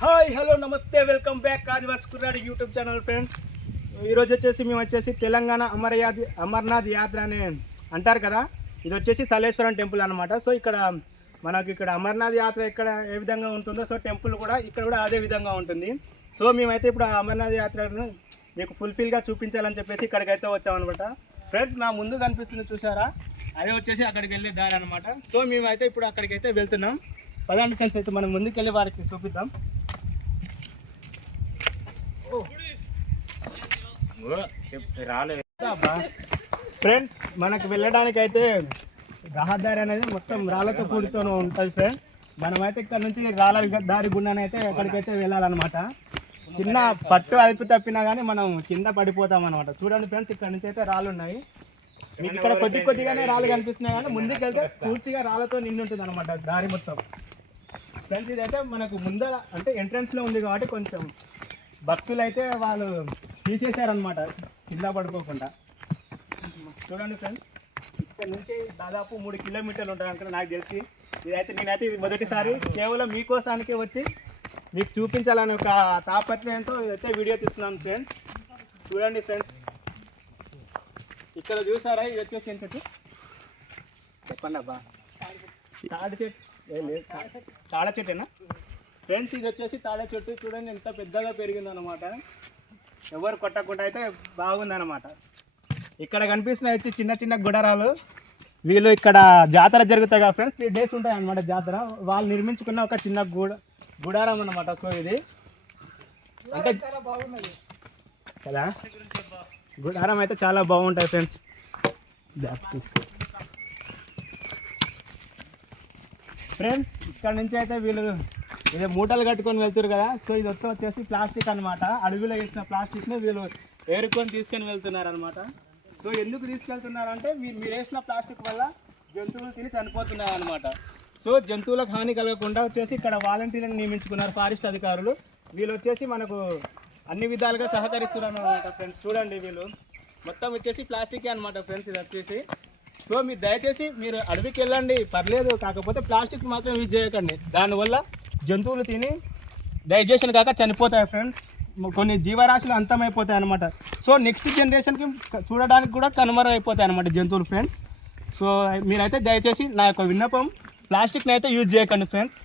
Hi hello నమస్తే welcome back ఆదివాసి కుర్రాడి YouTube channel friends. ఈరోజు వచ్చేసి మేము వచ్చేసి తెలంగాణ అమర్నాథ్ యాత్ర అని అంటారు కదా, ఇది వచ్చేసి సలేశ్వరం టెంపుల్ అనమాట. సో మనకి ఇక్కడ అమర్నాథ్ యాత్ర ఎక్కడ ఏ విధంగా ఉంటుందో సో టెంపుల్ కూడా ఇక్కడ కూడా అదే విధంగా ఉంటుంది. సో మేమైతే ఇప్పుడు ఆ అమర్నాథ్ యాత్రను మీకు ఫుల్ఫిల్గా చూపించాలని చెప్పేసి ఇక్కడికైతే వచ్చామన్నమాట. ఫ్రెండ్స్ మా ముందు కనిపిస్తుంది చూసారా, అదే వచ్చేసి అక్కడికి వెళ్ళే దారి అనమాట. సో మేమైతే ఇప్పుడు అక్కడికైతే వెళ్తున్నాం. పదండి ఫ్రెండ్స్, అయితే మనం ముందుకు వెళ్ళి వారికి చూపిద్దాం. ఫ్రెండ్స్ మనకు వెళ్ళడానికి అయితే రహదారి అనేది మొత్తం రాళ్ళతో కూడుతూ ఉంటుంది ఫ్రెండ్స్. మనమైతే ఇక్కడ నుంచి రాళ్ళ దారి గుండానే అయితే ఎక్కడికైతే వెళ్ళాలన్నమాట. చిన్న పట్టు అదుపు తప్పినా కానీ మనం కింద పడిపోతాం అనమాట. చూడండి ఫ్రెండ్స్, ఇక్కడ నుంచి అయితే రాళ్ళు ఉన్నాయి. మీకు ఇక్కడ కొద్దిగానే రాళ్ళు కనిపిస్తున్నాయి కానీ ముందుకు వెళ్తే పూర్తిగా రాళ్ళతో నిండి ఉంటుంది అనమాట దారి మొత్తం. ఫ్రెండ్స్ ఇదైతే మనకు ముందర అంటే ఎంట్రన్స్లో ఉంది కాబట్టి కొంచెం భక్తులు అయితే వాళ్ళు తీసేశారనమాట కింద పడుకోకుండా. చూడండి ఫ్రెండ్స్, ఇక్కడ నుంచి దాదాపు 3 కిలోమీటర్లు ఉంటాయి అనుకుంటే నాకు తెలిసి. నేనైతే ఇది మొదటిసారి కేవలం మీకోసానికి వచ్చి మీకు చూపించాలని ఒక తాపత్రయంతో అయితే వీడియో తీస్తున్నాను ఫ్రెండ్స్. చూడండి ఫ్రెండ్స్, ఇక్కడ చూసారా, ఇది వచ్చేసి ఎంత చెప్పండి అబ్బా, తాళ చెట్టేనా ఫ్రెండ్స్? ఇది వచ్చేసి తాళ చెట్టు. చూడండి ఎంత పెద్దగా పెరిగిందనమాట, ఎవరు కొట్టకుండా అయితే బాగుందన్నమాట. ఇక్కడ కనిపిస్తున్న అయితే చిన్న చిన్న గుడారాలు. వీళ్ళు ఇక్కడ జాతర జరుగుతాయి కదా ఫ్రెండ్స్, 3 days ఉంటాయి అన్నమాట జాతర. వాళ్ళు నిర్మించుకున్న ఒక చిన్న గుడారం అన్నమాట. సో ఇది అంటే కదా, గుడారం అయితే చాలా బాగుంటుంది ఫ్రెండ్స్. ఫ్రెండ్స్ ఇక్కడ నుంచి అయితే వీళ్ళు ఇదే మూటలు కట్టుకొని వెళ్తారు కదా. సో ఇది వచ్చేసి ప్లాస్టిక్ అనమాట. అడవిలో వేసిన ప్లాస్టిక్ని వీళ్ళు ఏరుకొని తీసుకొని వెళ్తున్నారు అనమాట. సో ఎందుకు తీసుకెళ్తున్నారంటే మీరు వేసిన ప్లాస్టిక్ వల్ల జంతువులు తిని చనిపోతున్నాయి అనమాట. సో జంతువులకు హాని కలగకుండా వచ్చేసి ఇక్కడ వాలంటీర్లను నియమించుకున్నారు ఫారెస్ట్ అధికారులు. వీళ్ళు వచ్చేసి మనకు అన్ని విధాలుగా సహకరిస్తున్నారు అనమాట ఫ్రెండ్స్. చూడండి వీళ్ళు మొత్తం వచ్చేసి ప్లాస్టికే అనమాట ఫ్రెండ్స్ ఇది వచ్చేసి. సో మీరు దయచేసి మీరు అడవికి వెళ్ళండి పర్లేదు, కాకపోతే ప్లాస్టిక్ మాత్రం యూజ్ చేయకండి. దానివల్ల జంతువులు తిని డైజెషన్ కాక చనిపోతాయి ఫ్రెండ్స్. కొన్ని జీవరాశులు అంతమైపోతాయి అనమాట. సో నెక్స్ట్ జనరేషన్కి చూడడానికి కూడా కనుమరుగైపోతాయి అనమాట జంతువులు ఫ్రెండ్స్. సో మీరైతే దయచేసి నా యొక్క విన్నపం, ప్లాస్టిక్ని అయితే యూజ్ చేయకండి friends.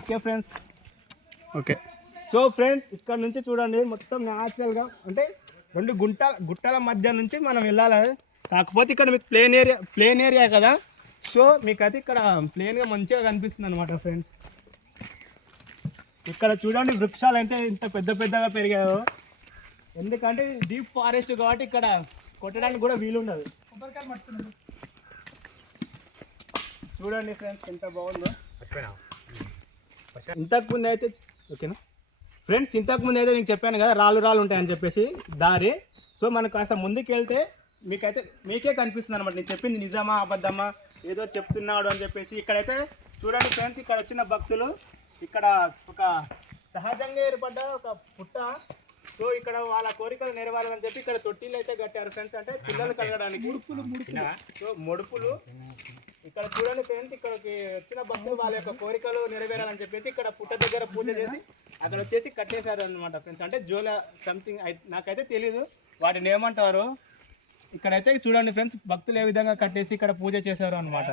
Okay friends, okay. So friends ఇక్కడ నుంచి చూడండి మొత్తం న్యాచురల్గా అంటే 2 గుట్టల మధ్య నుంచి మనం వెళ్ళాలి. కాకపోతే ఇక్కడ మీకు ప్లేన్ ఏరియా కదా. సో మీకైతే ఇక్కడ ప్లేన్గా మంచిగా కనిపిస్తుంది అనమాట ఫ్రెండ్స్. ఇక్కడ చూడండి వృక్షాలు అయితే ఇంత పెద్దగా పెరిగాయో, ఎందుకంటే డీప్ ఫారెస్ట్ కాబట్టి ఇక్కడ కొట్టడానికి కూడా వీలుండదు. చూడండి ఫ్రెండ్స్ ఎంత బాగుందో. ఇంతకుముందు అయితే ఓకేనా ఫ్రెండ్స్, ఇంతకుముందు అయితే నేను చెప్పాను కదా రాళ్ళు ఉంటాయని చెప్పేసి దారి. సో మనకు కాస్త ముందుకు వెళ్తే మీకే కనిపిస్తుంది అనమాట. నేను చెప్పింది నిజమా అబద్ధమా ఏదో చెప్తున్నాడు అని చెప్పేసి. ఇక్కడైతే చూడండి ఫ్రెండ్స్, ఇక్కడ వచ్చిన భక్తులు ఇక్కడ ఒక సహజంగా ఏర్పడ్డ ఒక పుట్ట. సో ఇక్కడ వాళ్ళ కోరికలు నెరవేరాలని చెప్పి ఇక్కడ తొట్టిలు అయితే కట్టారు ఫ్రెండ్స్, అంటే పిల్లలు కలగడానికి. సో మొడుపులు ఇక్కడ చూడండి ఫ్రెండ్స్, ఇక్కడికి వచ్చిన భక్తులు వాళ్ళ యొక్క కోరికలు నెరవేరాలని చెప్పేసి ఇక్కడ పుట్ట దగ్గర పూజ చేసి అక్కడ వచ్చేసి కట్టేశారు అనమాట ఫ్రెండ్స్. అంటే జోల సంథింగ్ నాకైతే తెలీదు వాటిని ఏమంటారు. ఇక్కడైతే చూడండి ఫ్రెండ్స్, భక్తులు ఏ విధంగా కట్టేసి ఇక్కడ పూజ చేశారు అనమాట.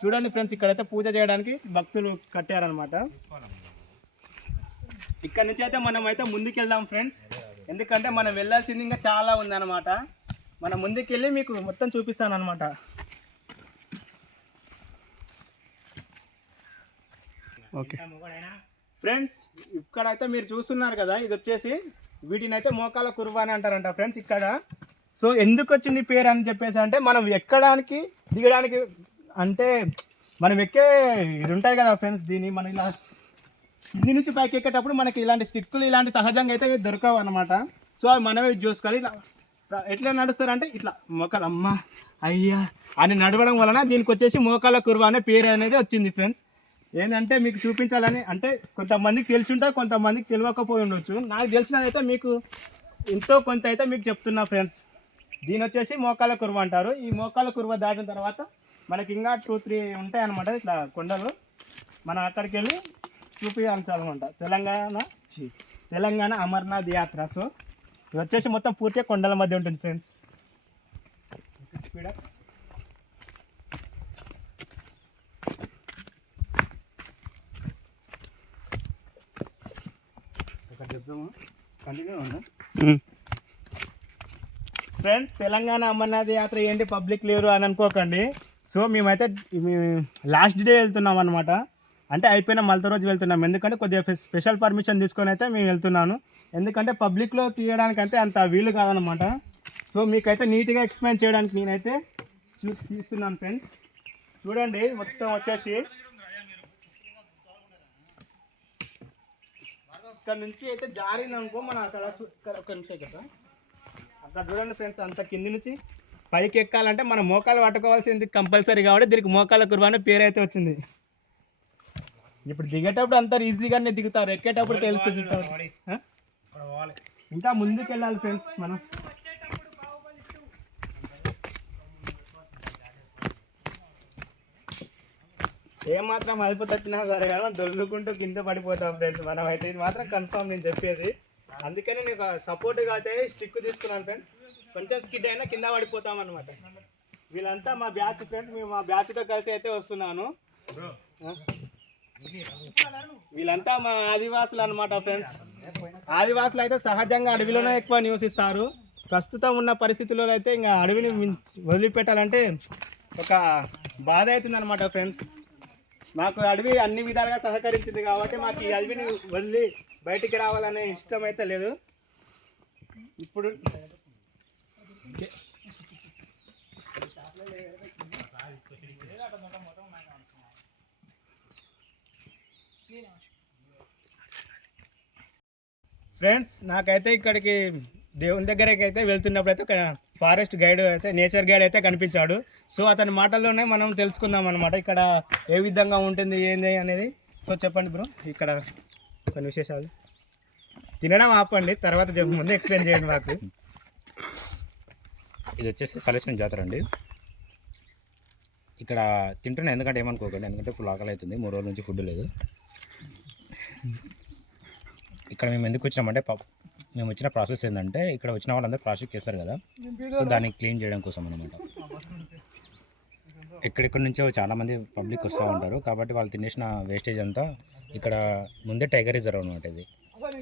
చూడండి ఫ్రెండ్స్, ఇక్కడైతే పూజ చేయడానికి భక్తులు కట్టారనమాట. ఇక్కడ నుంచి అయితే మనం అయితే ముందుకు వెళ్దాం ఫ్రెండ్స్, ఎందుకంటే మనం వెళ్ళాల్సింది ఇంకా చాలా ఉందన్నమాట. మనం ముందుకు వెళ్ళి మీకు మొత్తం చూపిస్తాను అనమాట. ఓకే ఫ్రెండ్స్, ఇక్కడైతే మీరు చూస్తున్నారు కదా, ఇది వచ్చేసి వీటిని అయితే మోకాల కురువ అని అంటారంట ఫ్రెండ్స్ ఇక్కడ. సో ఎందుకు వచ్చింది పేరు అని చెప్పేసి అంటే మనం ఎక్కడానికి దిగడానికి అంటే మనం ఎక్కే ఇది ఉంటాయి కదా ఫ్రెండ్స్, దీన్ని మనం ఇలా కింది నుంచి పైకి ఎక్కేటప్పుడు మనకి ఇలాంటి స్టిక్కులు ఇలాంటి సహజంగా అయితే దొరకవు అనమాట. సో అవి మనమే చూసుకోవాలి. ఇలా ఎట్లా నడుస్తారంటే ఇట్లా మోకాలు అమ్మ అయ్యా అని నడవడం వలన దీనికి వచ్చేసి మోకాల కురువ అనే పేరు అనేది వచ్చింది ఫ్రెండ్స్. ఏంటంటే మీకు చూపించాలని, అంటే కొంతమందికి తెలిసి ఉంటే కొంతమందికి తెలియకపోయి ఉండొచ్చు. నాకు తెలిసినదైతే మీకు ఎంతో కొంత అయితే మీకు చెప్తున్నా ఫ్రెండ్స్. దీని వచ్చేసి మోకాల కురువ అంటారు. ఈ మోకాల కురువ దాటిన తర్వాత మనకి ఇంకా 2-3 ఉంటాయి అన్నమాట ఇట్లా కొండలు. మనం అక్కడికి వెళ్ళి చూపించాలన్నమాట. తెలంగాణ అమర్నాథ్ యాత్ర. సో ఇది వచ్చేసి మొత్తం పూర్తిగా కొండల మధ్య ఉంటుంది friends. Speed friends, Telangana Amarnath యాత్ర ఏంటి పబ్లిక్ లేరు అని అనుకోకండి. సో మేమైతే లాస్ట్ డే వెళ్తున్నాం అనమాట. అంటే అయిపోయిన మళ్ళీ రోజు వెళ్తున్నాం. ఎందుకంటే కొద్దిగా స్పెషల్ పర్మిషన్ తీసుకొని అయితే మేము వెళ్తున్నాను. ఎందుకంటే పబ్లిక్లో తీయడానికి అయితే అంత వీలు కాదనమాట. సో మీకైతే నీట్గా ఎక్స్ప్లెయిన్ చేయడానికి నేనైతే తీస్తున్నాను ఫ్రెండ్స్. చూడండి మొత్తం వచ్చేసి ఇక్కడ నుంచి అయితే జారిననుకో మన అక్కడ ఒక నిమిషం కదా అక్కడ చూడండి ఫ్రెండ్స్. అంత కింది నుంచి పైకి ఎక్కాలంటే మన మోకాలు పట్టుకోవాల్సింది కంపల్సరీ కాబట్టి దీనికి మోకాల కుర్బానీ పేరు అయితే వచ్చింది. ఇప్పుడు దిగేటప్పుడు అంతా ఈజీగానే దిగుతారు, ఎక్కేటప్పుడు తెలుస్తుంది. ఇంకా ముందుకు వెళ్ళాలి ఫ్రెండ్స్ మనం. ఏమాత్రం అదుపు తప్పినా సరే కానీ దొల్లుకుంటూ కింద పడిపోతాం ఫ్రెండ్స్ మనం అయితే. ఇది మాత్రం కన్ఫర్మ్ నేను చెప్పేది. అందుకని నేను సపోర్ట్గా అయితే స్టిక్ తీసుకున్నాను ఫ్రెండ్స్. కొంచెం స్కిడ్ అయినా కింద పడిపోతాం అనమాట. వీళ్ళంతా మా బ్యాచ్ ఫ్రెండ్స్. మేము మా బ్యాచ్తో కలిసి అయితే వస్తున్నాను. వీళ్ళంతా మా ఆదివాసులు అనమాట ఫ్రెండ్స్. ఆదివాసులు అయితే సహజంగా అడవిలోనే ఎక్కువ నివసిస్తారు. ప్రస్తుతం ఉన్న పరిస్థితుల్లో అయితే ఇంకా అడవిని వదిలిపెట్టాలంటే ఒక బాధ అవుతుంది అనమాట ఫ్రెండ్స్. మాకు అడవి అన్ని విధాలుగా సహకరించింది కాబట్టి మాకు ఈ అడవిని వదిలి బయటికి రావాలనే ఇష్టం అయితే లేదు. ఇప్పుడు ఫ్రెండ్స్ నాకైతే ఇక్కడికి దేవుని దగ్గరికి అయితే వెళ్తున్నప్పుడు అయితే ఒక ఫారెస్ట్ గైడ్ అయితే నేచర్ గైడ్ అయితే కనిపించాడు. సో అతని మాటల్లోనే మనం తెలుసుకుందాం అనమాట ఇక్కడ ఏ విధంగా ఉంటుంది ఏంది అనేది. సో చెప్పండి బ్రో, ఇక్కడ కొన్ని విశేషాలు. తినడం ఆపండి, తర్వాత ముందు ఎక్స్ప్లెయిన్ చేయండి మాకు. ఇది వచ్చేసి సలేసిన జాతర అండి. ఇక్కడ తింటున్నా ఎందుకంటే ఏమనుకోకండి, ఎందుకంటే ఫుల్ ఆకలి అవుతుంది. 3 రోజుల నుంచి ఫుడ్ లేదు. ఇక్కడ మేము ఎందుకు వచ్చినామంటే మేము వచ్చిన ప్రాసెస్ ఏంటంటే ఇక్కడ వచ్చిన వాళ్ళందరూ ప్లాస్టిక్ చేస్తారు కదా, సో దాన్ని క్లీన్ చేయడం కోసం అనమాట. ఎక్కడెక్కడి నుంచో చాలామంది పబ్లిక్ వస్తూ ఉంటారు కాబట్టి వాళ్ళు తినేసిన వేస్టేజ్ అంతా ఇక్కడ ముందే టైగర్ రిజర్వ్ అనమాట ఇది.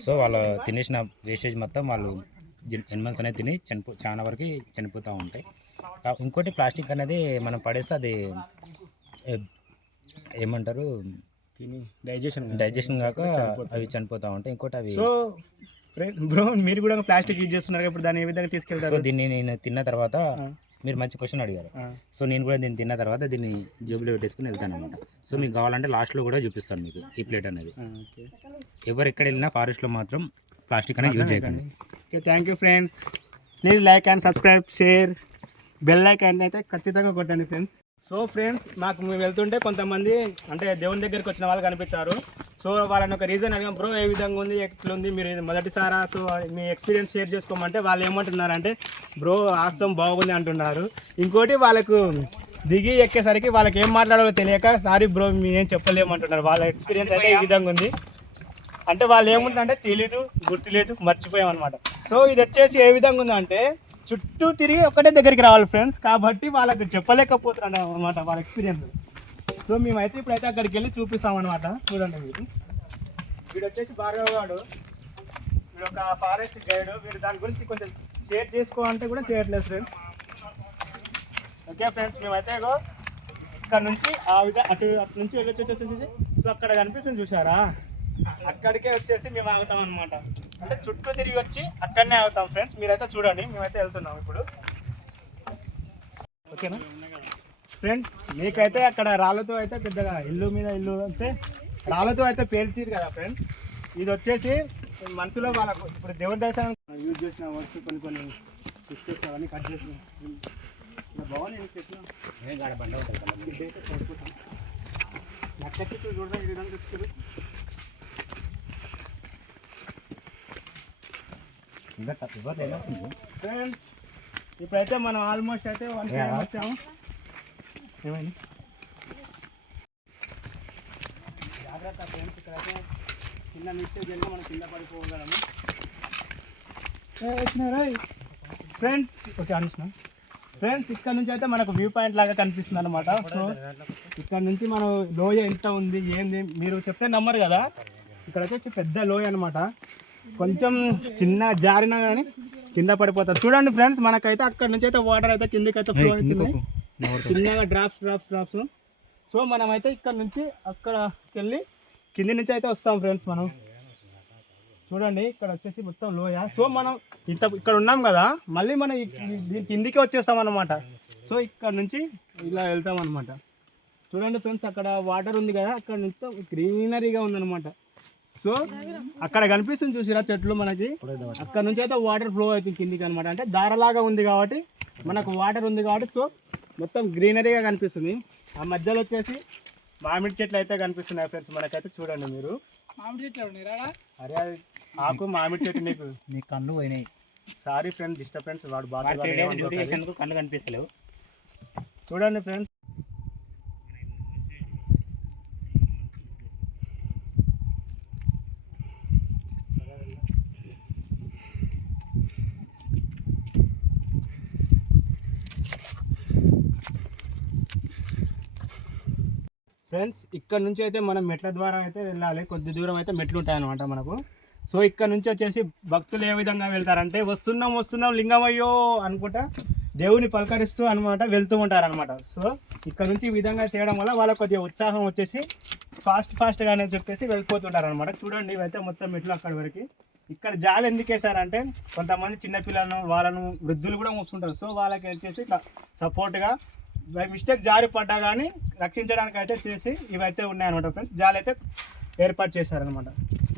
సో వాళ్ళు తినేసిన వేస్టేజ్ మొత్తం వాళ్ళు ఎనిమల్స్ అనేది తిని చాలా వరకు చనిపోతూ ఉంటాయి. ఇంకోటి ప్లాస్టిక్ అనేది మనం పడేస్తే అది ఏమంటారు డైజెషన్ కాక అవి చనిపోతూ ఉంటాయి. ఇంకోటి అవి బ్రో మీరు కూడా ప్లాస్టిక్ యూజ్ చేస్తున్నారు, ఇప్పుడు దాన్ని ఏ విధంగా తీసుకెళ్తారు? సో దీన్ని నేను తిన్న తర్వాత మీరు మంచి క్వశ్చన్ అడిగారు. సో నేను కూడా దీన్ని తిన్న తర్వాత దీన్ని జేబులో పెట్టేసుకుని వెళ్తాను అనమాట. సో మీకు కావాలంటే లాస్ట్లో కూడా చూపిస్తాను మీకు ఈ ప్లేట్ అనేది. ఎవరు ఎక్కడ వెళ్ళినా ఫారెస్ట్లో మాత్రం ప్లాస్టిక్ అనేది యూజ్ చేయకండి. Okay, thank you friends. Please like and subscribe, share, bell icon అయితే ఖచ్చితంగా కొట్టండి ఫ్రెండ్స్. సో ఫ్రెండ్స్ మేము వెళ్తుంటే కొంతమంది అంటే దేవుని దగ్గరికి వచ్చిన వాళ్ళు కనిపించారు. సో వాళ్ళని ఒక రీజన్ అడిగాం, బ్రో ఏ విధంగా ఉంది, ఎట్లుంది, మీరు మొదటిసారా, సో మీ ఎక్స్పీరియన్స్ షేర్ చేసుకోమంటే వాళ్ళు ఏమంటున్నారంటే బ్రో ఆసం బాగుంది అంటున్నారు. ఇంకోటి వాళ్ళకు దిగి ఎక్కేసరికి వాళ్ళకి ఏం మాట్లాడాలో తెలియక సారీ బ్రో మేమేం చెప్పలేమంటున్నారు. వాళ్ళ ఎక్స్పీరియన్స్ అయితే ఈ విధంగా ఉంది. అంటే వాళ్ళు ఏముంటుందంటే తెలీదు, గుర్తులేదు, మర్చిపోయామన్నమాట. సో ఇది వచ్చేసి ఏ విధంగా ఉందంటే చుట్టూ తిరిగి ఒక్కటే దగ్గరికి రావాలి ఫ్రెండ్స్. కాబట్టి వాళ్ళకి చెప్పలేకపోతున్నారు అనమాట వాళ్ళ ఎక్స్పీరియన్స్. సో మేమైతే ఇప్పుడైతే అక్కడికి వెళ్ళి చూపిస్తామన్నమాట. చూడండి మీరు, వీడు వచ్చేసి భార్గవ్ గారు, వీడు ఒక ఫారెస్ట్ గైడ్. వీడు దాని గురించి కొంచెం షేర్ చేసుకోవాలంటే కూడా చేయట్లేదు ఫ్రెండ్స్. ఓకే ఫ్రెండ్స్, మేమైతే ఇక్కడ నుంచి అటు నుంచి వెళ్ళొచ్చి వచ్చేసేసి సో అక్కడ కనిపిస్తుంది చూసారా, అక్కడికే వచ్చేసి మేము ఆగుతాం అనమాట. అంటే చుట్టూ తిరిగి వచ్చి అక్కడనే ఆగుతాం ఫ్రెండ్స్. మీరైతే చూడండి, మేమైతే వెళ్తున్నాం ఇప్పుడు. ఓకేనా ఫ్రెండ్స్, మీకైతే అక్కడ రాళ్ళతో అయితే పెద్దగా ఇల్లు మీద ఇల్లు అంటే రాళ్ళతో అయితే పేల్చిరు కదా ఫ్రెండ్స్. ఇది వచ్చేసి మనసులో వాళ్ళకు ఇప్పుడు దేవుడి దర్శనం యూజ్ చేసిన వర్క్స్ కొన్ని సిస్టమ్స్ అవన్నీ కట్ చేసిన బాగున్నాయి. బండ ఉంటుంది నచ్చకి చూడడం ఈ విధంగా చెప్తారు. ఫ్రెండ్స్ ఇప్పుడైతే మనం ఆల్మోస్ట్ అయితే 1 km వచ్చాము. ఏమైంది జాగ్రత్త ఫ్రెండ్స్. ఇక్కడైతే చిన్న మిస్టేక్ జరిగి మనం కింద పడిపోగలము. ఫ్రెండ్స్ ఓకే అనుష్ణ ఫ్రెండ్స్ ఇక్కడ నుంచి అయితే మనకు వ్యూ పాయింట్ లాగా కనిపిస్తుంది అనమాట. సో ఇక్కడ నుంచి మనం లోయ ఎంత ఉంది ఏంది మీరు చెప్తే నమ్మరు కదా. ఇక్కడ వచ్చి పెద్ద లోయ అనమాట. కొంచెం చిన్న జారినా కానీ కింద పడిపోతారు. చూడండి ఫ్రెండ్స్, మనకైతే అక్కడ నుంచి అయితే వాటర్ అయితే కిందకి అయితే ఫ్లో అవుతుంది చిన్నగా డ్రాప్స్. సో మనమైతే ఇక్కడ నుంచి అక్కడికి వెళ్ళి కింది నుంచి అయితే వస్తాం ఫ్రెండ్స్. మనం చూడండి ఇక్కడ వచ్చేసి మొత్తం లోయ. సో మనం ఇక్కడ ఉన్నాం కదా, మళ్ళీ మనం దీని కిందికి వచ్చేస్తాం అనమాట. సో ఇక్కడ నుంచి ఇలా వెళ్తాం అనమాట. చూడండి ఫ్రెండ్స్, అక్కడ వాటర్ ఉంది కదా, అక్కడ మొత్తం గ్రీనరీగా ఉందన్నమాట. సో అక్కడ కనిపిస్తుంది చూసిరా చెట్లు మనకి, అక్కడ నుంచి అయితే వాటర్ ఫ్లో అవుతుంది కిందికి అనమాట. అంటే దారలాగా ఉంది కాబట్టి మనకు వాటర్ ఉంది కాబట్టి సో మొత్తం గ్రీనరీగా కనిపిస్తుంది. ఆ మధ్యలో వచ్చేసి మామిడి చెట్లు అయితే కనిపిస్తున్నాయి ఫ్రెండ్స్ మనకైతే. చూడండి మీరు మామిడి చెట్లు. అరే ఆకు మామిడి చెట్టు నీ కళ్ళు పోయినాయి. Sorry friends, disturbance. వాడు బాగా కళ్ళు కనిపిస్తలేవు. చూడండి ఫ్రెండ్స్, ఇక్కడ నుంచి అయితే మనం మెట్ల ద్వారా అయితే వెళ్ళాలి. కొద్ది దూరం అయితే మెట్లు ఉంటాయి అన్నమాట మనకు. సో ఇక్కడ నుంచి వచ్చేసి భక్తులు ఏ విధంగా వెళ్తారంటే వస్తున్నాం లింగమయ్యో అనుకుంటా దేవుని పలకరిస్తూ అనమాట వెళ్తూ ఉంటారనమాట. సో ఇక్కడ నుంచి ఈ విధంగా చేయడం వల్ల వాళ్ళకి కొద్దిగా ఉత్సాహం వచ్చేసి ఫాస్ట్గానే చెప్పేసి వెళ్ళిపోతుంటారు అనమాట. చూడండి ఇవైతే మొత్తం మెట్లు అక్కడి వరకు. ఇక్కడ జాలి ఎందుకు వేసారంటే కొంతమంది చిన్నపిల్లలను వాళ్ళను వృద్ధులు కూడా మోస్తుంటారు. సో వాళ్ళకి వచ్చేసి ఇట్లా సపోర్ట్గా బై మిస్టేక్ జారి పడ్డా కానీ రక్షించడానికి అయితే చేసి ఇవైతే ఉన్నాయన్నమాట ఫ్రెండ్స్. జాలి అయితే ఏర్పాటు చేశారనమాట.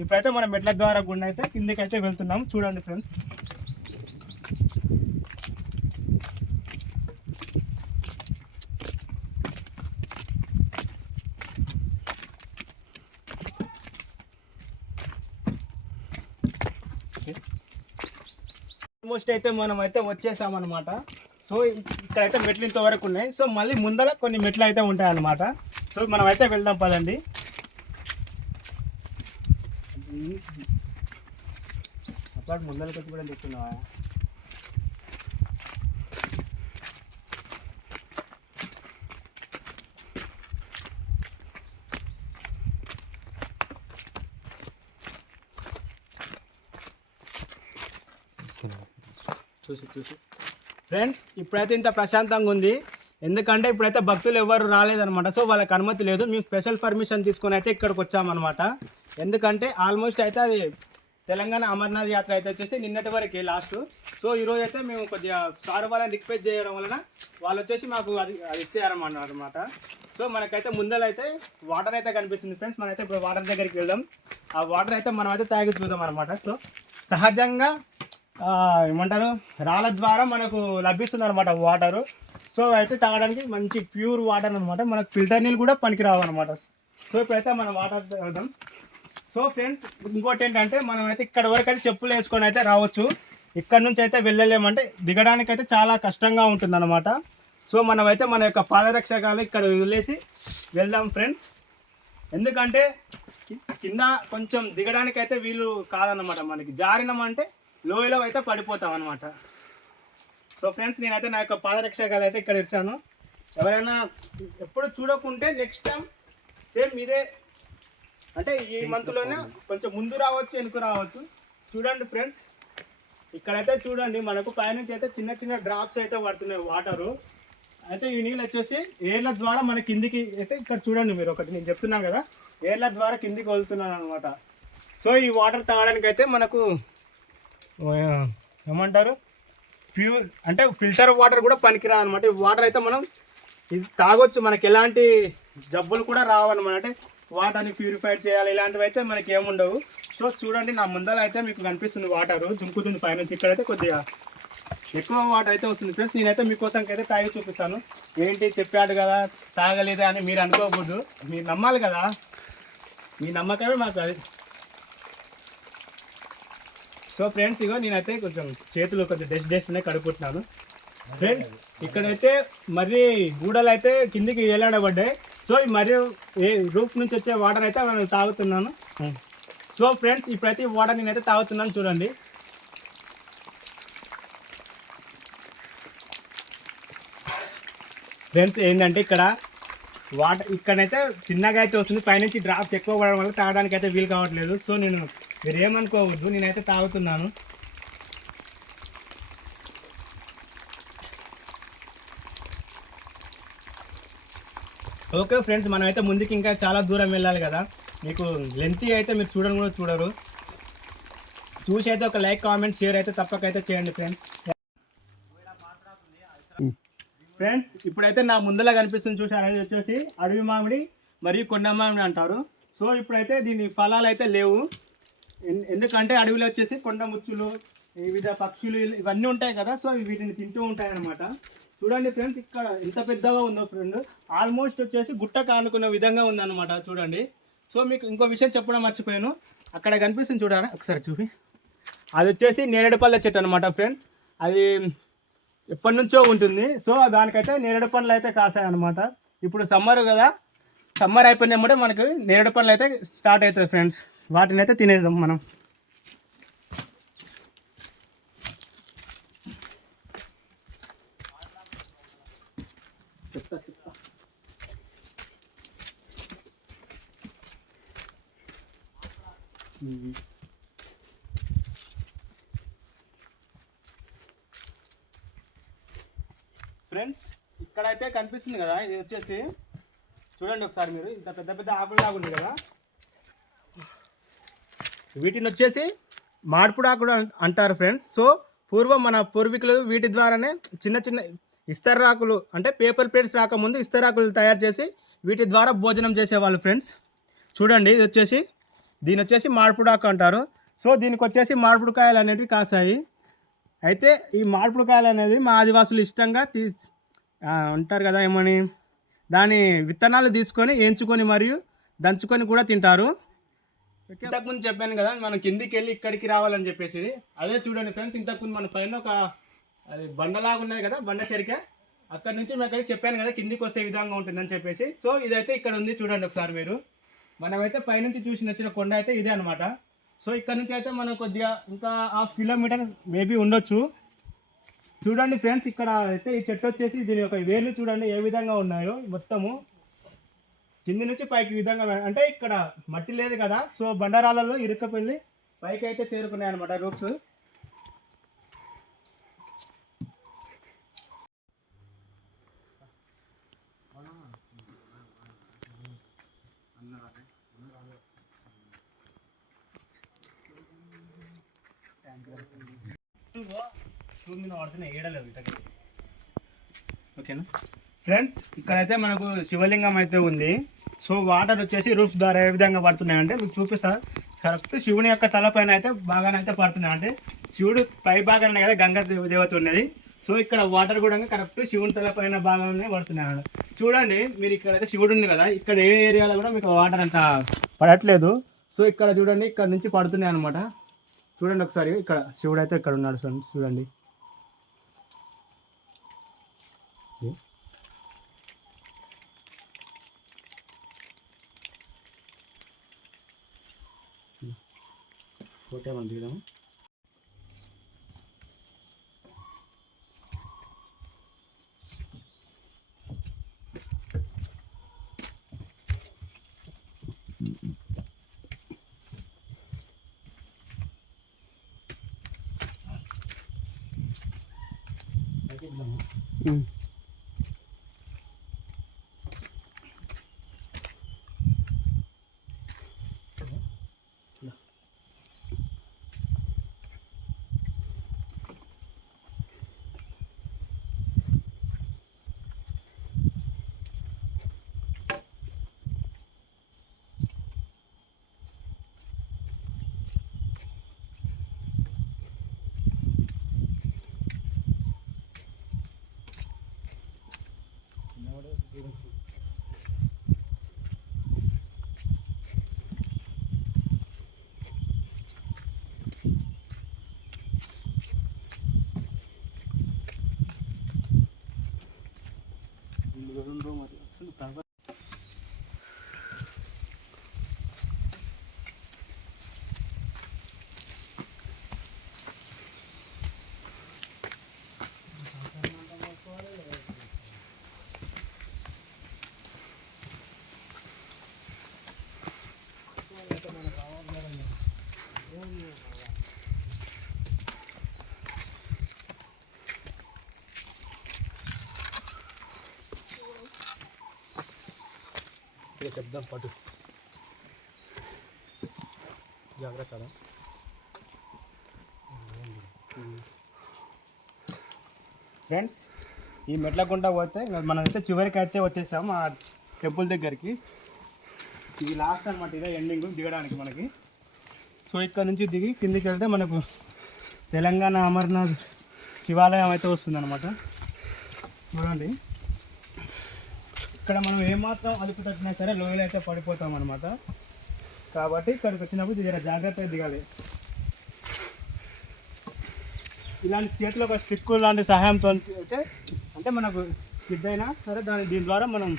ఇప్పుడైతే మనం మెట్ల ద్వారా గుండె అయితే కిందికి అయితే వెళ్తున్నాం. చూడండి ఫ్రెండ్స్, ఆల్మోస్ట్ అయితే మనం అయితే వచ్చేసామన్నమాట. సో ఇక్కడైతే మెట్లు ఇంతవరకు ఉన్నాయి. సో మళ్ళీ ముందర కొన్ని మెట్లు అయితే ఉంటాయి అన్నమాట. సో మనం అయితే వెళ్దాం పదండి. అప్పుడు ముందరకి వచ్చి కూడా చెప్తున్నావా? చూసి ఫ్రెండ్స్, ఇప్పుడైతే ఇంత ప్రశాంతంగా ఉంది. ఎందుకంటే ఇప్పుడైతే భక్తులు ఎవరు రాలేదనమాట. సో వాళ్ళకి అనుమతి లేదు. మేము స్పెషల్ పర్మిషన్ తీసుకొని అయితే ఇక్కడికి వచ్చామన్నమాట. ఎందుకంటే ఆల్మోస్ట్ అయితే అది తెలంగాణ అమర్నాథ్ యాత్ర అయితే వచ్చేసి నిన్నటి వరకే లాస్ట్. సో ఈరోజు అయితే మేము కొద్దిగా సార్ వాళ్ళని రిక్వెస్ట్ చేయడం వలన వాళ్ళు వచ్చేసి మాకు అది ఇచ్చేయారన్నమాట. సో మనకైతే ముందరైతే వాటర్ అయితే కనిపిస్తుంది ఫ్రెండ్స్. మనమైతే ఇప్పుడు వాటర్ దగ్గరికి వెళ్దాం. ఆ వాటర్ అయితే మనం అయితే తాగి చూద్దాం అనమాట. సో సహజంగా ఏమంటారు రాళ్ళ ద్వారా మనకు లభిస్తుంది అనమాట వాటరు. సో అయితే తాగడానికి మంచి ప్యూర్ వాటర్ అనమాట. మనకు ఫిల్టర్ నీళ్ళు కూడా పనికిరావు అనమాట. సో ఇప్పుడైతే మనం వాటర్ తాగుదాం. సో ఫ్రెండ్స్, ఇంకోటి ఏంటంటే మనం అయితే ఇక్కడ వరకు అయితే చెప్పులు వేసుకొని అయితే రావచ్చు. ఇక్కడ నుంచి అయితే వెళ్ళలేమంటే దిగడానికి అయితే చాలా కష్టంగా ఉంటుంది అనమాట. సో మనమైతే మన యొక్క పాదరక్షకాలు ఇక్కడ వదిలేసి వెళ్దాం ఫ్రెండ్స్. ఎందుకంటే కింద కొంచెం దిగడానికి అయితే వీలు కాదన్నమాట. మనకి జారినామంటే లోయలో అయితే పడిపోతాం అనమాట. సో ఫ్రెండ్స్, నేనైతే నా యొక్క పాదరక్షకాలు అయితే ఇక్కడ ఇచ్చాను. ఎవరైనా ఎప్పుడు చూడకుంటే నెక్స్ట్ టైం సేమ్ ఇదే, అంటే ఈ మంత్లోనే కొంచెం ముందు రావచ్చు వెనుక రావచ్చు. చూడండి ఫ్రెండ్స్, ఇక్కడైతే చూడండి మనకు పైనుంచి అయితే చిన్న చిన్న డ్రాప్స్ అయితే పడుతున్నాయి వాటరు. అయితే ఈ నీళ్ళు వచ్చేసి ఏర్ల ద్వారా మన కిందికి అయితే ఇక్కడ చూడండి మీరు ఒకటి నేను చెప్తున్నాను కదా, ఏర్ల ద్వారా కిందికి వెళ్తున్నాను అనమాట. సో ఈ వాటర్ తాగడానికి అయితే మనకు ఏమంటారు ప్యూర్ అంటే ఫిల్టర్ వాటర్ కూడా పనికిరాదు అనమాట. ఈ వాటర్ అయితే మనం ఇది తాగొచ్చు, మనకి ఎలాంటి జబ్బులు కూడా రావన్నమాట. అంటే వాటర్ని ప్యూరిఫైడ్ చేయాలి ఇలాంటివి అయితే మనకి ఏముండవు. సో చూడండి నా ముందర అయితే మీకు కనిపిస్తుంది వాటరు దుంకుతుంది పైనుంచి. ఇక్కడైతే కొద్దిగా ఎక్కువ వాటర్ అయితే వస్తుంది ఫ్రెండ్స్. నేనైతే మీకోసం అయితే తాగి చూపిస్తాను. ఏంటి చెప్పాడు కదా తాగలేదే అని మీరు అనుకోకూడదు, మీరు నమ్మాలి కదా, మీ నమ్మకమే మాకు అది. సో ఫ్రెండ్స్, ఇగో నేనైతే కొంచెం చేతులు కొంచెం డస్ట్ అనే కడుపుతున్నాను ఫ్రెండ్స్. ఇక్కడైతే మరీ గూడలు అయితే కిందికి వేలాడబడ్డాయి. సో ఈ మరియు రూఫ్ నుంచి వచ్చే వాటర్ అయితే మనం తాగుతున్నాను. సో ఫ్రెండ్స్ ఇప్పుడైతే ఈ వాటర్ నేనైతే తాగుతున్నాను చూడండి. ఫ్రెండ్స్ ఏంటంటే ఇక్కడ వాటర్ ఇక్కడైతే చిన్నగా అయితే వస్తుంది, పైనుంచి డ్రాప్స్ ఎక్కువ పడడం వల్ల తాగడానికి అయితే వీలు కావట్లేదు. సో మీరు ఏమనుకోవద్దు, నేనైతే తాగుతున్నాను. ఓకే ఫ్రెండ్స్, మనం అయితే ముందుకు ఇంకా చాలా దూరం వెళ్ళాలి కదా. మీకు లెంతీ అయితే మీరు కూడా చూడరు. చూసి అయితే ఒక లైక్, కామెంట్, షేర్ అయితే తప్పకైతే చేయండి ఫ్రెండ్స్. ఫ్రెండ్స్ ఇప్పుడైతే నా ముందర కనిపిస్తుంది చూసారు, అనేది వచ్చేసి అడవి మామిడి మరియు కొండ మామిడి అంటారు. సో ఇప్పుడైతే దీని ఫలాలు అయితే లేవు, ఎందుకంటే అడవిలో వచ్చేసి కొండ ముచ్చులు, వివిధ పక్షులు ఇవన్నీ ఉంటాయి కదా. సో వీటిని తింటూ ఉంటాయి అన్నమాట. చూడండి ఫ్రెండ్స్, ఇక్కడ ఎంత పెద్దగా ఉందో ఫ్రెండ్, ఆల్మోస్ట్ వచ్చేసి గుట్ట కానుకున్న విధంగా ఉందన్నమాట చూడండి. సో మీకు ఇంకో విషయం చెప్పడం మర్చిపోయాను, అక్కడ కనిపిస్తుంది చూడారా ఒకసారి చూపి, అది వచ్చేసి నేరేడుపళ్ళ చెట్టు అనమాట ఫ్రెండ్స్. అది ఎప్పటి నుంచో ఉంటుంది. సో దానికైతే నేరేడు పండ్లు అయితే కాసాయి అనమాట. ఇప్పుడు సమ్మర్ కదా, సమ్మర్ అయిపోయినప్పుడే మనకి నేరేడు పండ్లు అయితే స్టార్ట్ అవుతుంది ఫ్రెండ్స్. వాటిని అయితే తినేద్దాం మనం. చెప్తా ఫ్రెండ్స్ ఇక్కడైతే కనిపిస్తుంది కదా, ఇది వచ్చేసి చూడండి ఒకసారి మీరు, ఇంత పెద్ద పెద్ద ఆకులు ఉంది కదా. వీటిని వచ్చేసి మామిడి ఆకులు అంటారు ఫ్రెండ్స్. సో పూర్వం మన పూర్వీకులు వీటి ద్వారానే చిన్న చిన్న ఇస్తరాకులు, అంటే పేపర్ ప్లేట్స్ రాకముందు ఇస్తరాకులు తయారు చేసి వీటి ద్వారా భోజనం చేసేవాళ్ళు ఫ్రెండ్స్. చూడండి ఇది వచ్చేసి, దీని వచ్చేసి మామిడిపూడాకు అంటారు. సో దీనికి వచ్చేసి మామిడికాయలు అనేవి కాసాయి. అయితే ఈ మామిడికాయలు అనేది మా ఆదివాసులు ఇష్టంగా అంటారు కదా, ఏమని, దాని విత్తనాలు తీసుకొని ఎంచుకొని మరియు దంచుకొని కూడా తింటారు. ఇంతకుముందు చెప్పాను కదా మనం కిందికి వెళ్ళి ఇక్కడికి రావాలని చెప్పేసి, అదే చూడండి ఫ్రెండ్స్, ఇంతకుముందు మన పైన ఒక అది బండలాగా ఉన్నది కదా, బండ చెరిక, అక్కడ నుంచి మాకైతే చెప్పాను కదా కిందికి వస్తే విధంగా ఉంటుందని చెప్పేసి. సో ఇదైతే ఇక్కడ ఉంది చూడండి ఒకసారి మీరు. మనమైతే పైనుంచి చూసి వచ్చిన కొండ అయితే ఇదే అనమాట. సో ఇక్కడ నుంచి అయితే మనం కొద్దిగా ఇంకా 1/2 కిలోమీటర్ మేబీ ఉండొచ్చు. చూడండి ఫ్రెండ్స్, ఇక్కడ అయితే ఈ చెట్టు వచ్చేసి దీని యొక్క వేర్లు చూడండి ఏ విధంగా ఉన్నాయో, మొత్తము కింది నుంచి పైకి విధంగా, అంటే ఇక్కడ మట్టి లేదు కదా. సో బండరాళ్ళలో ఇరుక్కపోయి పైకి అయితే చేరుకున్నాయి అనమాట రూట్స్. ఓకేనా ఫ్రెండ్స్, ఇక్కడైతే మనకు శివలింగం అయితే ఉంది. సో వాటర్ వచ్చేసి రూఫ్ ద్వారా ఏ విధంగా పడుతున్నాయంటే మీకు చూపిస్తారు. కరెక్ట్ శివుని యొక్క తలపైన అయితే బాగానే అయితే పడుతున్నాయి. అంటే శివుడు పై భాగానే కదా గంగా దేవత ఉన్నది. సో ఇక్కడ వాటర్ కూడా కరెక్ట్ శివుని తలపైన భాగానే పడుతున్నాయి. చూడండి మీరు, ఇక్కడైతే శివుడు ఉంది కదా, ఇక్కడ ఏ ఏరియాలో కూడా మీకు వాటర్ అంత పడట్లేదు. సో ఇక్కడ చూడండి, ఇక్కడ నుంచి పడుతున్నాయి అనమాట. చూడండి ఒకసారి, ఇక్కడ శివుడు అయితే ఇక్కడ ఉన్నాడు ఫ్రెండ్స్, చూడండి. ఫోటో మనం దిగుదాము. చెప్దాం పట్టు జాగ్రత్త. ఫ్రెండ్స్ ఈ మెట్ల గుండా పోతే మనమైతే చివరికి అయితే వచ్చేసాము ఆ టెంపుల్ దగ్గరికి. ఇది లాస్ట్ అనమాట, ఇదే ఎండింగ్ దిగడానికి మనకి. సో ఇక్కడ నుంచి దిగి కిందికి వెళ్తే మనకు తెలంగాణ అమర్నాథ్ శివాలయం అయితే వస్తుందన్నమాట. చూడండి, ఇక్కడ మనం ఏమాత్రం అదుపు తట్టినా సరే లోయలు అయితే పడిపోతాం అనమాట. కాబట్టి ఇక్కడికి వచ్చినప్పుడు జర జాగ్రత్తగా దిగాలి. ఇలాంటి చేతిలో ఒక స్టిక్ లాంటి సహాయంతో అయితే అంటే మనకు స్కిడ్ అయినా సరే దీని ద్వారా మనం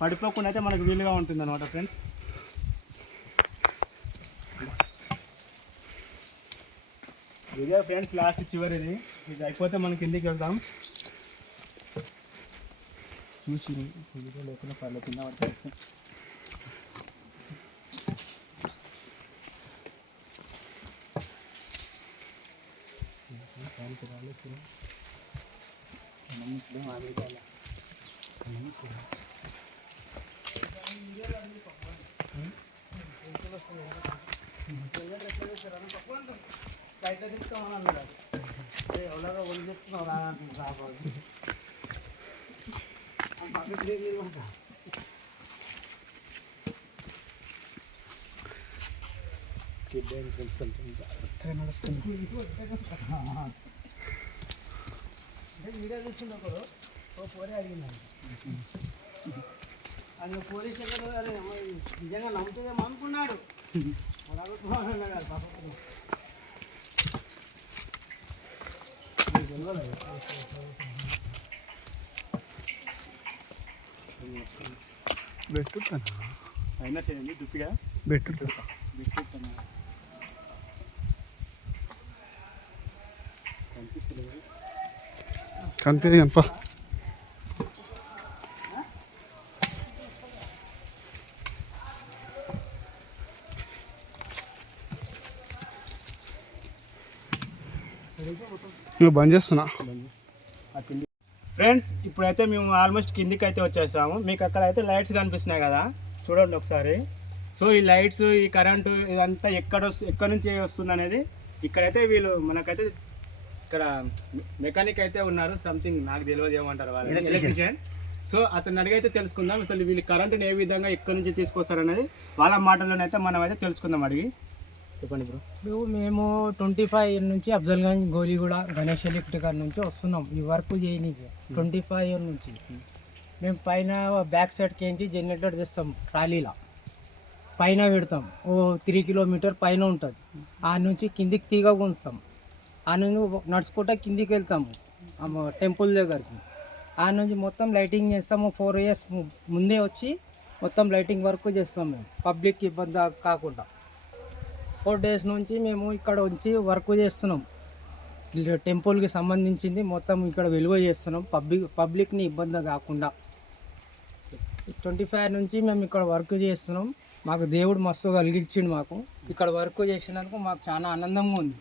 పడిపోకుండా అయితే మనకు వీలుగా ఉంటుంది అనమాట ఫ్రెండ్స్. ఇదే ఫ్రెండ్స్ లాస్ట్ చివరిది. ఇది అయిపోతే మనం కిందికి వెళ్దాం. చూసి లేకుండా పర్లేదు కింద పడితే. స్కిడ్ అయిన ఫ్రెండ్స్ కొంచెం జాగ్రత్తగా నడుస్తుంది. వీడియో చూసింది ఒకరు పోరే అడిగిందండి. అది పోలీసు నిజంగా నమ్ముతుందేమో అనుకున్నాడు. బెట్టుతాను అయినా చేయండి దుప్పిగా బెట్టుతాను. కనిపింది కనప బంద్ చేస్తున్నా. ఫ్రెండ్స్ ఇప్పుడైతే మేము ఆల్మోస్ట్ కిందికి అయితే వచ్చేసాము. మీకు అక్కడ అయితే లైట్స్ కనిపిస్తున్నాయి కదా, చూడండి ఒకసారి. సో ఈ లైట్స్, ఈ కరెంటు ఇదంతా ఎక్కడి నుంచి వస్తుంది అనేది ఇక్కడైతే వీళ్ళు మనకైతే ఇక్కడ మెకానిక్ అయితే ఉన్నారు. సంథింగ్ నాకు తెలియదు ఏమంటారు వాళ్ళు, ఎలక్ట్రీషియన్. సో అతను అడిగైతే తెలుసుకుందాం అసలు వీళ్ళు కరెంటుని ఏ విధంగా ఎక్కడి నుంచి తీసుకొస్తారనేది వాళ్ళ మాటల్లోనైతే మనం అయితే తెలుసుకుందాం. అడిగి చెప్పండి బ్రో. ఇప్పుడు మేము 25 నుంచి అఫ్జల్గంజ్ గోలిగూడ గణేష్ ఎలక్ట్రికల్ నుంచి వస్తున్నాం ఈ వర్క్ చేయడానికి. 25 నుంచి మేము పైన బ్యాక్ సైడ్కి ఏంచి జనరేటర్ తెస్తాం, ట్రాలీలా పైన పెడతాం. ఓ 3 కిలోమీటర్ పైన ఉంటుంది. ఆ నుంచి కిందికి తీగ ఉంచుతాం. ఆ నుంచి నడుచుకుంటా కిందికి వెళ్తాము టెంపుల్ దగ్గరికి. ఆ నుంచి మొత్తం లైటింగ్ చేస్తాము. 4 ఇయర్స్ ముందే వచ్చి మొత్తం లైటింగ్ వర్క్ చేస్తాం మేము, పబ్లిక్ ఇబ్బంది కాకుండా. 4 డేస్ నుంచి మేము ఇక్కడ వచ్చి వర్క్ చేస్తున్నాం. టెంపుల్కి సంబంధించింది మొత్తం ఇక్కడ వెలువ చేస్తున్నాం, పబ్లిక్ని ఇబ్బంది కాకుండా. 25 నుంచి మేము ఇక్కడ వర్క్ చేస్తున్నాం. మాకు దేవుడు మస్తు కలిగించిండు. మాకు ఇక్కడ వర్క్ చేసినందుకు మాకు చాలా ఆనందంగా ఉంది.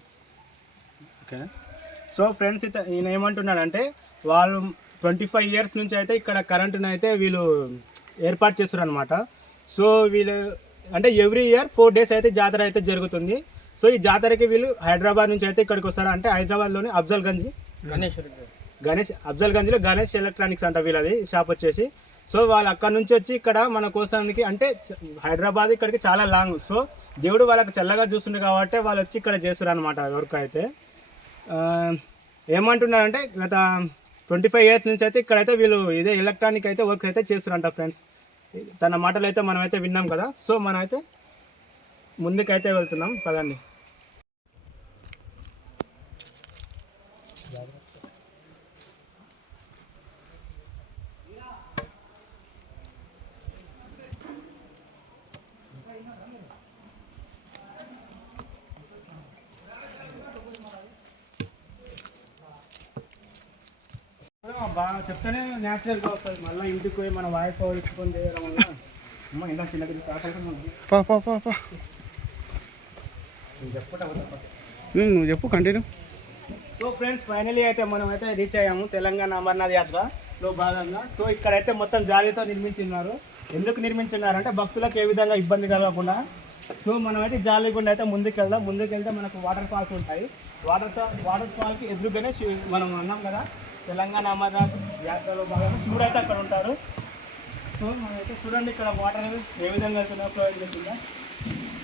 ఓకే. సో ఫ్రెండ్స్ ఈయన ఏమంటున్నాడంటే వాళ్ళు 25 ఇయర్స్ నుంచి అయితే ఇక్కడ కరెంటుని అయితే వీళ్ళు ఏర్పాటు చేస్తారు అనమాట. సో వీళ్ళు అంటే ఎవ్రీ ఇయర్ 4 డేస్ అయితే జాతర అయితే జరుగుతుంది. సో ఈ జాతరకి వీళ్ళు హైదరాబాద్ నుంచి అయితే ఇక్కడికి వస్తారు. అంటే హైదరాబాద్లోని అఫ్జల్గంజ్లో గణేష్ ఎలక్ట్రానిక్స్ అంట వీళ్ళది షాప్ వచ్చేసి. సో వాళ్ళు అక్కడ నుంచి వచ్చి ఇక్కడ మన కోసానికి అంటే హైదరాబాద్ ఇక్కడికి చాలా లాంగ్. సో దేవుడు వాళ్ళకి చల్లగా చూస్తుంది కాబట్టి వాళ్ళు వచ్చి ఇక్కడ చేస్తారు అనమాట వర్క్ అయితే. ఏమంటున్నారంటే గత 25 ఇయర్స్ నుంచి అయితే ఇక్కడైతే వీళ్ళు ఇదే ఎలక్ట్రానిక్ అయితే వర్క్ అయితే చేస్తారంట ఫ్రెండ్స్. తన మాటలు అయితే మనమైతే విన్నాం కదా. సో మనమైతే ముందుకైతే వెళ్తున్నాం పదండి. బాగా చెప్తేనే న్యాచురల్గా వస్తుంది. మళ్ళీ ఇంటికి పోయి మన వాయిస్ ఓవర్ ఇచ్చుకొని చేయడం వల్ల అమ్మ ఇలా చిన్నది నువ్వు చెప్పు కంటిన్యూ. సో ఫ్రెండ్స్ ఫైనలీ అయితే మనం అయితే రీచ్ అయ్యాము తెలంగాణ అమర్నాథ్ యాత్ర. లో భాగంగా. సో ఇక్కడైతే మొత్తం జాలీతో నిర్మించున్నారు. ఎందుకు నిర్మించున్నారంటే భక్తులకు ఏ విధంగా ఇబ్బంది కలగకుండా. సో మనమైతే జాలి గుండా అయితే ముందుకెళ్తే మనకు వాటర్ ఫాల్స్ ఉంటాయి. వాటర్ ఫాల్కి ఎదురుగానే మనం అన్నాం కదా తెలంగాణ అమర్నాథ్ యాత్రలో భాగంగా శివుడు అయితే అక్కడ ఉంటారు. సో మనమైతే చూడండి ఇక్కడ వాటర్ ఏ విధంగా వెళ్తుందో ప్రొవైడ్ చేస్తుందా.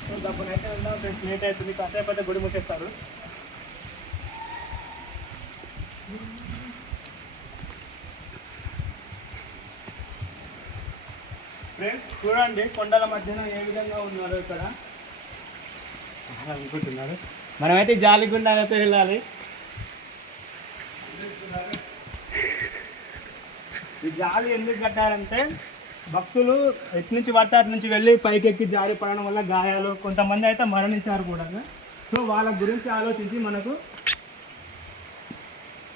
సో డబ్బులు అయితే వెళ్దాం ఫ్రెండ్స్, లేట్ అవుతుంది, కాసేపు అయితే గుడి మూసేస్తారు. ఫ్రెండ్స్ చూడండి కొండల మధ్యన ఏ విధంగా ఉన్నారు ఇక్కడ అనుకుంటున్నారు. మనమైతే జాలిగుండా అయితే వెళ్ళాలి. ఈ జాలి ఎందుకు కట్టారంటే భక్తులు ఎటు నుంచి పడితే అటు నుంచి వెళ్ళి పైకి ఎక్కి జారి పడడం వల్ల గాయాలు, కొంతమంది అయితే మరణించారు కూడా. సో వాళ్ళ గురించి ఆలోచించి మనకు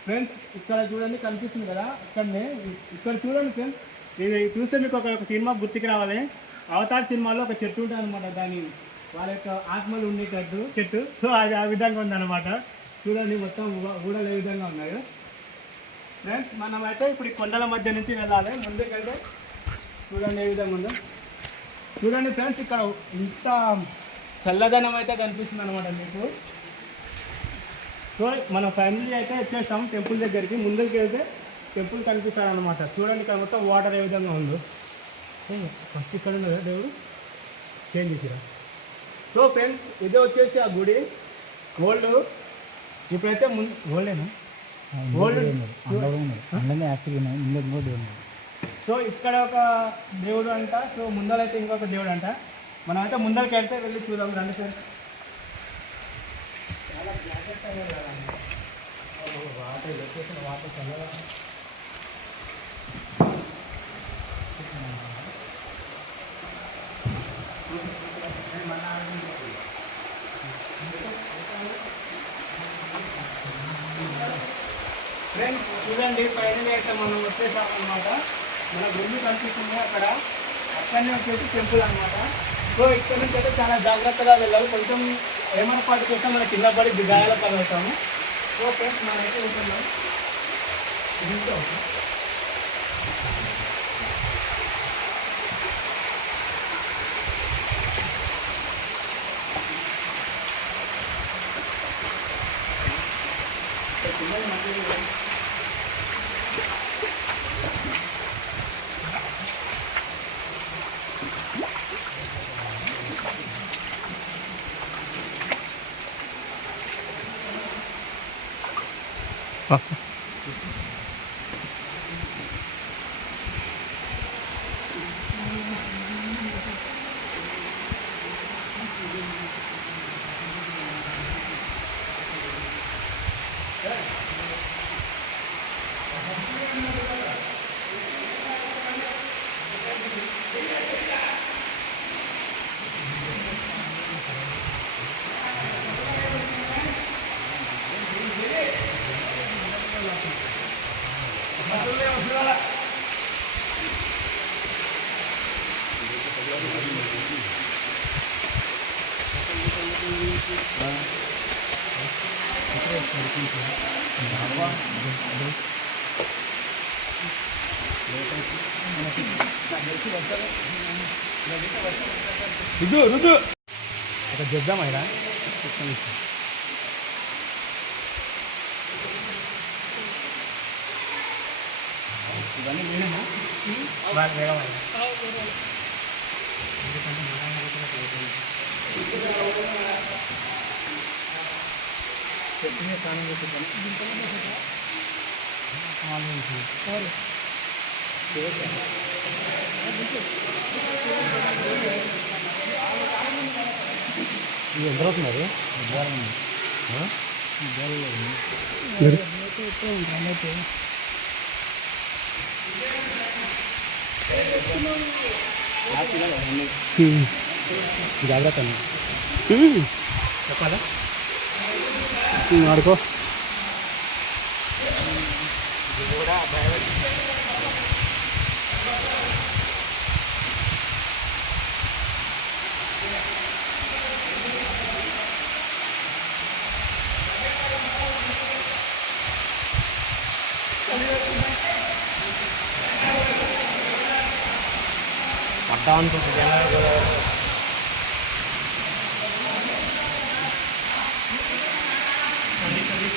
ఫ్రెండ్స్ ఇక్కడ చూడండి కనిపిస్తుంది కదా, ఇక్కడ చూడండి ఫ్రెండ్స్. ఇది చూస్తే మీకు ఒక సినిమా గుర్తుకు రావాలి. అవతార్ సినిమాలో ఒక చెట్టు ఉంటుంది అనమాట, దాని వాళ్ళ యొక్క ఆత్మలు ఉండేటట్టు చెట్టు. సో అది ఆ విధంగా ఉందన్నమాట. చూడండి మొత్తం ఊడలు ఏ విధంగా ఉన్నాయి ఫ్రెండ్స్. మనమైతే ఇప్పుడు ఈ కొండల మధ్య నుంచి వెళ్ళాలి. ముందుకెళ్తే చూడండి ఏ విధంగా ఉందో. చూడండి ఫ్రెండ్స్ ఇక్కడ ఇంత చల్లదనం అయితే కనిపిస్తుంది అనమాట మీకు. సో మన ఫ్యామిలీ అయితే వచ్చేస్తాం టెంపుల్ దగ్గరికి. ముందుకు వెళ్తే టెంపుల్ కనిపిస్తాడు అనమాట. చూడండి ఇక్కడ మొత్తం వాటర్ ఏ విధంగా ఉందో. ఫస్ట్ ఇక్కడ ఉన్నదా దేవుడు చేంజ్ చేసిరా. సో ఫ్రెండ్స్ ఇది వచ్చేసి ఆ గుడి ఓల్డ్. ఇప్పుడైతే ఓల్డేనా ఓల్డ్. సో ఇక్కడ ఒక దేవుడు అంట. సో ముందరైతే ఇంకొక దేవుడు అంట. మనం అయితే ముందరికి వెళ్తే వెళ్ళి చూద్దాం రండి ఫ్రెండ్స్. చాలా జాగ్రత్త వాటర్ లొకేషన్ వాటర్ చల్లగా. ఫ్రెండ్స్ చూడండి ఫైనల్ అయితే మనం వచ్చేసామన్నమాట. మన గుండు కనిపిస్తుంది అక్కడ, అక్కడనే వచ్చేసి టెంపుల్ అనమాట. సో ఇక్కడ నుంచి అయితే చాలా జాగ్రత్తగా వెళ్ళాలి. కొంచెం ఏమరపాటు చేస్తే మన కింద పడి గాయాల పడవుతాము. సో ఫ్రెండ్స్ మనమైతే ఉంటున్నాం. రుదు ఒక చెప్దాం అయినా ఇవన్నీ నేనేనా వేగమైనా ఎందుకంటే చెట్టునే స్నానం చేసేదాన్ని ఇది ఎంత అవుతున్నారు జాగ్రత్త చెప్పాలా ఆడుకో పడ్డా అనుకుంటుంది గోదావరి. అది